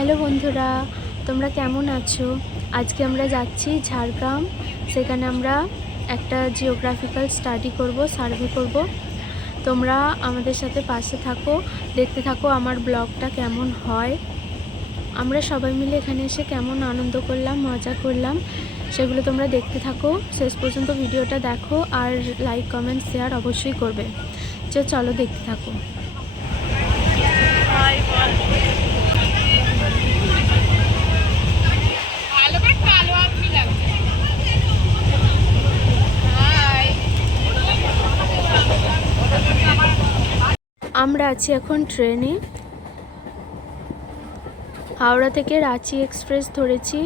Hello বন্ধুরা, তোমরা কেমন আছো? আজকে আমরা যাচ্ছি ঝাড়গ্রাম। সেখানে আমরা একটা জিওগ্রাফিক্যাল স্টাডি করব, সার্ভে করব। তোমরা আমাদের সাথে পাশে থাকো, দেখতে থাকো আমার ব্লগটা কেমন হয়। আমরা সবাই মিলে এখানে এসে কেমন আনন্দ করলাম, মজা করলাম, সেগুলো তোমরা দেখতে থাকো। শেষ পর্যন্ত ভিডিওটা দেখো আর লাইক, কমেন্ট, শেয়ার অবশ্যই করবে। চলো দেখতে থাকো। আমরা আছি এখন ট্রেনে। হাওড়া থেকে রাঁচি এক্সপ্রেস ধরেছি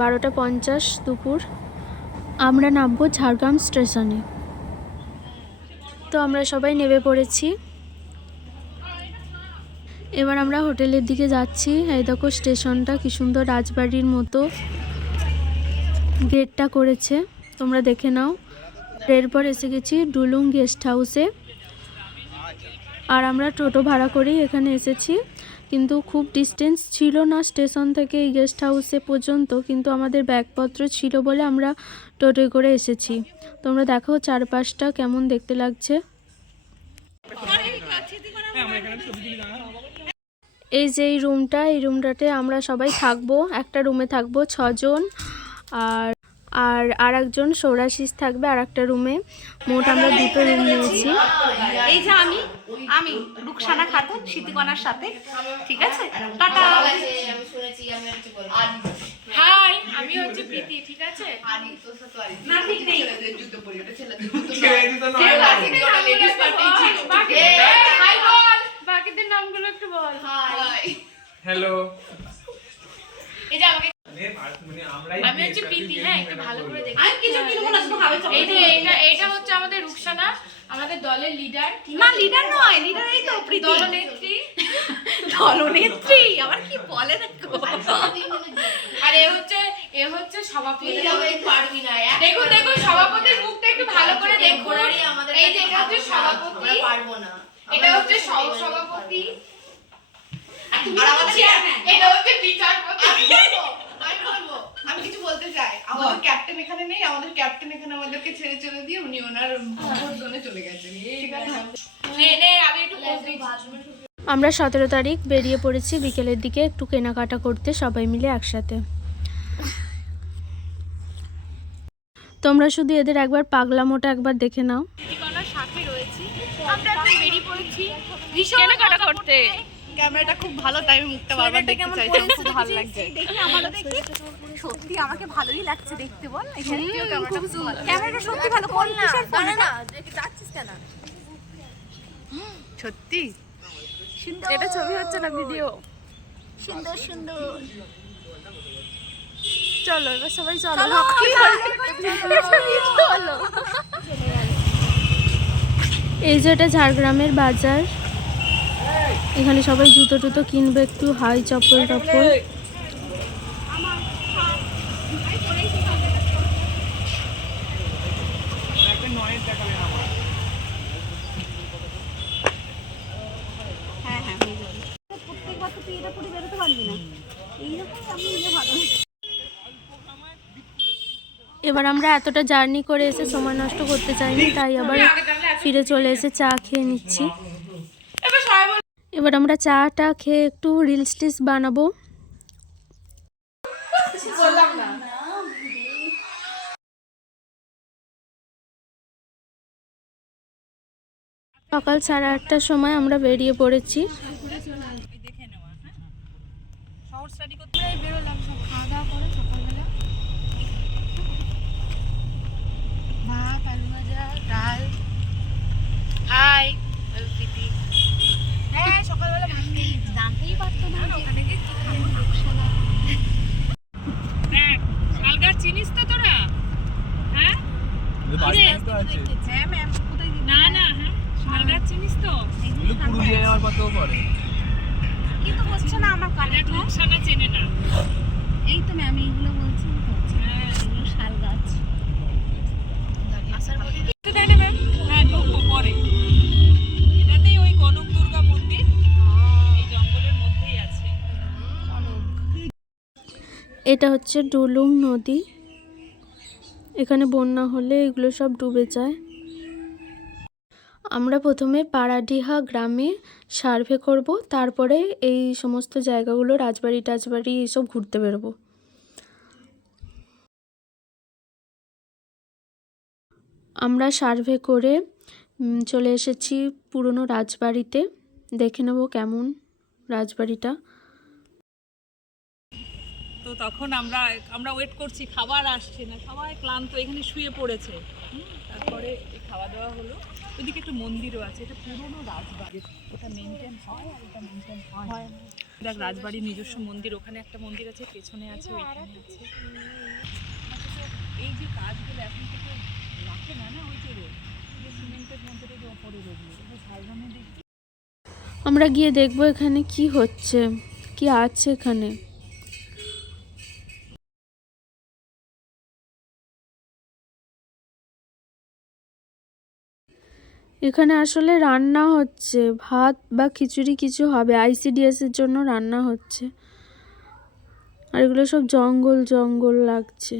12টা 50 দুপুর। আমরা নামবো ঝাড়গ্রাম স্টেশনে। তো আমরা সবাই নেমে পড়েছি। এবার আমরা হোটেলের দিকে যাচ্ছি। এই দেখো স্টেশনটা কি সুন্দর, রাজবাড়ির মতো গেটটা করেছে, তোমরা দেখে নাও। এরপর এসে গেছি ডুলুং গেস্ট হাউসে। আর আমরা টোটো ভাড়া করেই এখানে এসেছি, কিন্তু খুব ডিস্টেন্স ছিল না স্টেশন থেকে এই গেস্ট হাউসে পর্যন্ত, কিন্তু আমাদের ব্যাগপত্র ছিল বলে আমরা টোটোয় করে এসেছি। তোমরা দেখো চারপাশটা কেমন দেখতে লাগছে। এই যে এই রুমটাতে আমরা সবাই থাকবো। একটা রুমে থাকবো 6 জন, আর একজন সৌরাশিস থাকবে আর একটা রুমে। মোট আমরা 2টো রুম নিয়েছি। এই যে আমি রুকসানা খাতুন স্মৃতিকণার সাথে, ঠিক আছে? টাটা। হাই, আমি হচ্ছে প্রীতি, ঠিক আছে? না ঠিক নেই। হাই বল, বাকিদের নামগুলো একটু বল। High, hello. এই যে আমাকে আমি হচ্ছে প্রীতি। হ্যাঁ, একটু ভালো করে দেখো। আমি কিছু কিনবো না, শুধু খাবে। এই যে এটা হচ্ছে আমাদের রুকসানা, আমাদের দলের লিডার। না লিডার নয়, লিডার এই তো প্রীতি। দলনেত্রী। দলনেত্রী আবার কি বলে দেখো। আর এ হচ্ছে সভাপতি। পারবি না। দেখুন সভাপতির মুখটা একটু ভালো করে দেখুন। এই যে এটা হচ্ছে সভাপতি, পারবো না। এটা হচ্ছে সভাপতি, আর আমাদের চেয়ারম্যান। এটা হচ্ছে বিচারপতি। আমি বলবো, আমি কিছু বলতে চাই। আমাদের ক্যাপ্টেন এখানে নেই, আমাদের ক্যাপ্টেন এখানে আমাদেরকে ছেড়ে চলে দিয়ে উনি ওনার ভোট জোনে চলে গেছেন। ঠিক আছে, নে আমি একটু পোজ দিচ্ছি। আমরা 17 তারিখ বেরিয়ে পড়েছি বিকেলের দিকে একটু কেনাকাটা করতে, সবাই মিলে একসাথে। তোমরা শুধু এদের একবার পাগলামোটা একবার দেখে নাও। ঠিকানার সাথে রয়েছি, আমরা এখন বেরিয়ে পড়েছি ভীষণ কেনাকাটা করতে। ক্যামেরাটা খুব ভালো, তাই আমি মুখটা বারবার দেখতে চাইছি। খুব ভালো লাগছে। দেখি আমারও দেখি। সত্যি আমাকে ভালোই লাগছে দেখতে, বল। সত্যিও ক্যামেরাটা খুব ভালো। ক্যামেরাটা সত্যি ভালো, কোন কিসের ফোন? না যাচ্ছিস কেন? সত্যি সুন্দর, এটা ছবি হচ্ছে না, ভিডিও। সুন্দর সুন্দর। চলো এবার সবাই চলো। এই যে এটা ঝাড়গ্রামের বাজার, এখানে সবাই জুতো টুতো কিনবে, একটু হাই চপ্পল টপ্পল। হ্যাঁ হ্যাঁ, হয়ে যাবে। প্রত্যেকবার তো তুই এটা পরে বেরোতে পারবি না, এইরকম আমি নিজে ভালো। এবার আমরা এতটা জার্নি করে এসে সময় নষ্ট করতে চাইনি, তাই আবার ফিরে চলে এসে চা খেয়ে নিচ্ছি। এবার আমরা চাটা খেয়ে একটু রিলস টিলস বানাবো। সকাল 8:30টার সময় আমরা বেরিয়ে পড়েছি। বেরোলাম, সব খাওয়া দাওয়া করে সকালবেলা ভাত, আলু ভাজা, ডাল। হাই, প্রীতি। হ্যাঁ, সকালবেলা ভাত খেয়ে নিয়েছি। জানতেই পারতো না ওখানে গিয়ে কি খাবো, দেখ শালগাছ চিনিস তো তোরা? হ্যাঁ হ্যাঁ ম্যাম, কোথায় না হ্যাঁ, শালগাছ চিনিস তো? পুরুলিয়া যাওয়ার কত পরে? কিন্তু হচ্ছে না আমার কানে। রুকসানা চেনে না। এই তো ম্যাম, এইগুলো বলছি হচ্ছে। হ্যাঁ, এগুলো শাল গাছ। আসার পরে তাই না ম্যাম? হ্যাঁ, ঢুকবো পরে। এটাতেই ওই কনক দুর্গা মন্দির এই জঙ্গলের মধ্যেই আছে। এটা হচ্ছে ডুলুং নদী। এখানে বন্যা হলে এগুলো সব ডুবে যায়। আমরা প্রথমে পাড়াডিহা গ্রামে সার্ভে করব, তারপরে এই সমস্ত জায়গাগুলো রাজবাড়ি টাজবাড়ি এইসব ঘুরতে বেরোবো। আমরা সার্ভে করে চলে এসেছি পুরনো রাজবাড়িতে। দেখে নেব কেমন রাজবাড়িটা। তো তখন আমরা ওয়েট করছি, খাবার আসছে না, সবাই ক্লান্ত, এখানে শুয়ে পড়েছে। তারপরে খাওয়া দাওয়া হলো। ওইদিকে একটা মন্দিরও আছে, এটা পুরনো রাজবাড়ি, ওটা মেনটেন হয় আর এটা মেনটেন হয় না। দেখ রাজবাড়ির নিজস্ব মন্দির, ওখানে একটা মন্দির আছে, পেছনে আছে, ওইখানে আছে। এই যে কাজগুলো এখন থেকে রাখে না, ওই যে সিমেন্টের মধ্যে যে ওপরে রোগলো ঝাড়গ্রামে দেখি। আমরা গিয়ে দেখবো এখানে কি হচ্ছে, কি আছে এখানে। এখানে আসলে রান্না হচ্ছে, ভাত বা খিচুড়ি কিছু হবে, ICDS এর জন্য রান্না হচ্ছে। আর এগুলো সব জঙ্গল জঙ্গল লাগছে।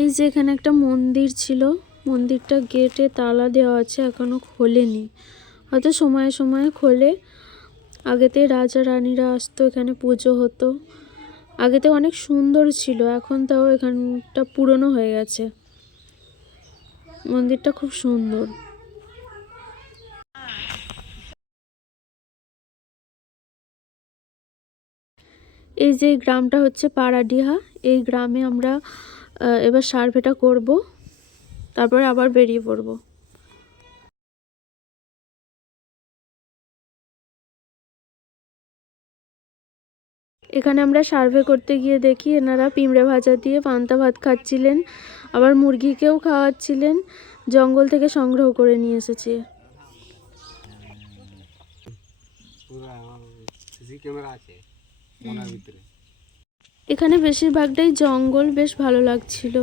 এই যে এখানে একটা মন্দির ছিল, মন্দিরটা গেটে তালা দেওয়া আছে, এখনো খোলেনি, হয়তো সময়ে সময়ে খোলে। আগেতে রাজা রানীরা আসতো, এখানে পুজো হতো। আগেতে অনেক সুন্দর ছিল, এখন তাও এখানটা পুরনো হয়ে গেছে। মন্দিরটা খুব সুন্দর। এই যে গ্রামটা হচ্ছে পাড়াডিহা, এই গ্রামে আমরা এবার সার্ভেটা করব, তারপরে আবার বেরিয়ে পড়ব। এখানে আমরা সার্ভে করতে গিয়ে দেখি এনারা পিঁমড়ে ভাজা দিয়ে পান্তা ভাত খাচ্ছিলেন, আবার মুরগিকেও খাওয়াচ্ছিলেন, জঙ্গল থেকে সংগ্রহ করে নিয়ে এসেছে। এখানে বেশিরভাগটাই জঙ্গল, বেশ ভালো লাগছিল।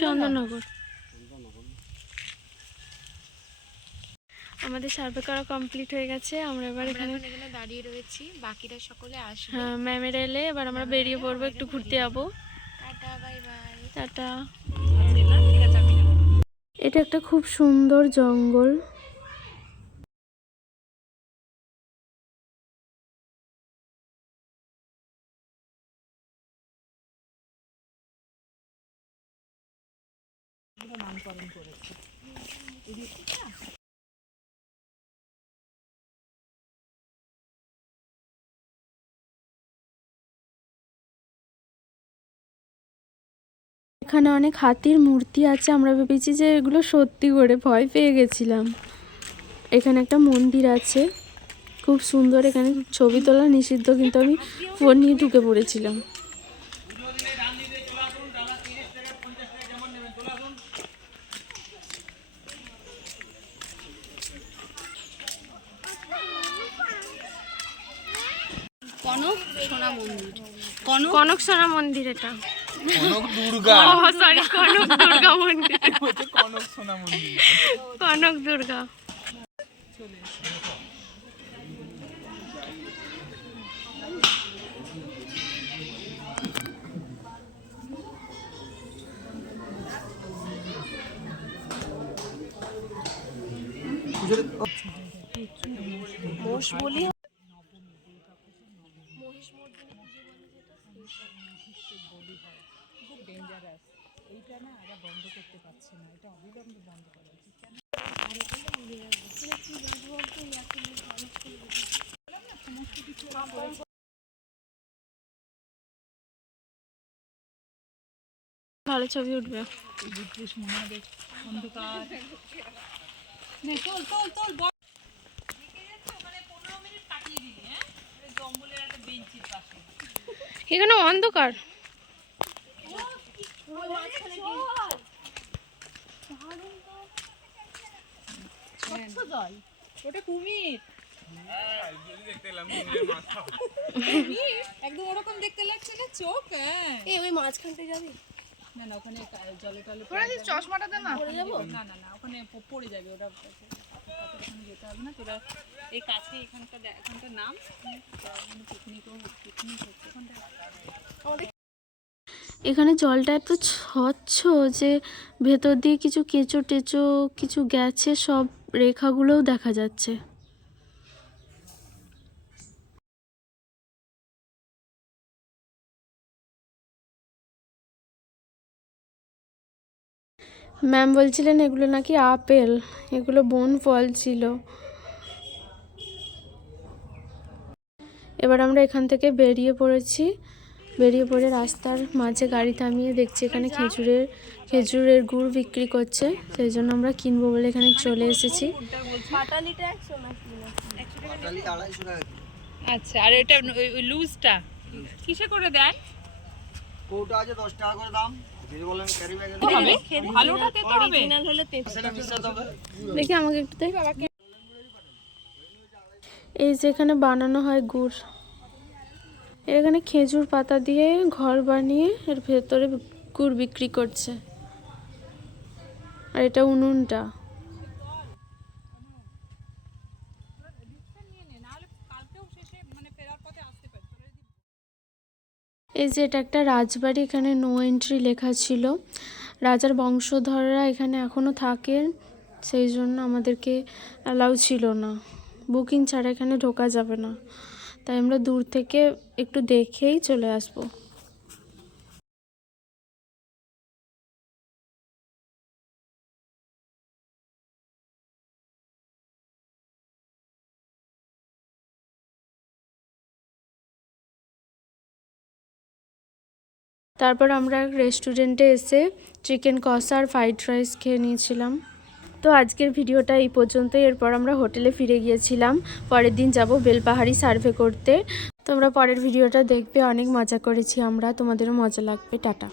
চন্দননগর। আমাদের সার্ভে করা কমপ্লিট হয়ে গেছে, আমরা এবার এখানে দাঁড়িয়ে রয়েছি, বাকিরা সকলে আসবে। হ্যাঁ, ম্যামের এলে এবার আমরা বেরিয়ে পড়বো, একটু ঘুরতে যাবো। Tata, bye bye. টাটা। এটা একটা খুব সুন্দর জঙ্গল। নামকরণ করেছে। এখানে অনেক হাতির মূর্তি আছে, আমরা ভেবেছি যে এগুলো সত্যি করে, ভয় পেয়ে গেছিলাম। এখানে একটা মন্দির আছে, খুব সুন্দর। এখানে ছবি তোলা নিষিদ্ধ, কিন্তু আমি ফোন নিয়ে ঢুকে পড়েছিলাম। কনক সোনা মন্দির, কনক সোনা মন্দির, এটা কনক দুর্গা, সরি, কনক দুর্গা মন্দির, কনক সোনা মন্দির, কনক দুর্গা। মোষ বলি, খুব ডেঞ্জারাস। এইটা না এরা বন্ধ করতে পারছে না, এটা অবিলম্বে বন্ধ করা উচিত। কেন সমস্ত কিছু ভালো ছবি উঠবে। বুঝছিস মনে হবে অন্ধকার। নে চল চল চল, মানে 15 মিনিট কাটিয়ে দিলি। হ্যাঁ, জঙ্গলের একটা বেঞ্চির পাশে এখানে অন্ধকার। ওটা কুমির। দেখতে এলাম নুনের মাথা। একদম ওরকম দেখতে লাগছে না চোখ, হ্যাঁ। এই ওই মাঝখানটায় যাবি? না না, ওখানে জলে টলে তোরা এই চশমাটা দে না। না না না, ওখানে পড়ে যাবে ওটা, ওখানে যেতে হবে না। তোরা এই কাছে এখানটা নাম, পিকনিক হচ্ছে ওখানটা। এখানে জলটা এত স্বচ্ছ যে ভেতর দিয়ে কিছু কেঁচো টেচো কিছু গেছে, সব রেখাগুলোও দেখা যাচ্ছে। ম্যাম বলছিলেন এগুলো নাকি আপেল, এগুলো বন ফল ছিল। এবার আমরা এখান থেকে বেরিয়ে পড়েছি। বেরিয়ে পড়ে রাস্তার মাঝে গাড়ি থামিয়ে দেখছি এখানে খেজুরের গুড় বিক্রি করছে, সেই জন্য আমরা কিনবো বলে এখানে চলে এসেছি। আচ্ছা, আর এটা ওই লুজটা কিসে করে দেন? কোটা আছে 10 টাকা করে দাম, যদি বলেন ক্যারি ব্যাগে ভালোটা দিতে হবে। সেটা মিশাতে হবে। দেখি আমাকে একটু দে। এই যে এখানে বানানো হয় গুড়, এখানে খেজুর পাতা দিয়ে ঘর বানিয়ে এর ভেতরে গুড় বিক্রি করছে। আর এটা উনুনটা। এই যে এটা একটা রাজবাড়ি, এখানে নো এন্ট্রি লেখা ছিল। রাজার বংশধররা এখানে এখনো থাকেন, সেই জন্য আমাদেরকে অ্যালাউ ছিল না, বুকিং ছাড়া এখানে ঢোকা যাবে না। তাই আমরা দূর থেকে একটু দেখেই চলে আসবো। তারপর আমরা রেস্টুরেন্টে এসে চিকেন কষা আর ফ্রাইড রাইস খেয়ে নিয়েছিলাম। তো আজকের ভিডিওটা এই পর্যন্তই। এরপর আমরা হোটেলে ফিরে গিয়েছিলাম, পরের দিন যাব বেলপাহাড়ি সার্ভে করতে। তোমরা পরের ভিডিওটা দেখবে, অনেক মজা করেছি আমরা, তোমাদেরও মজা লাগবে। টাটা।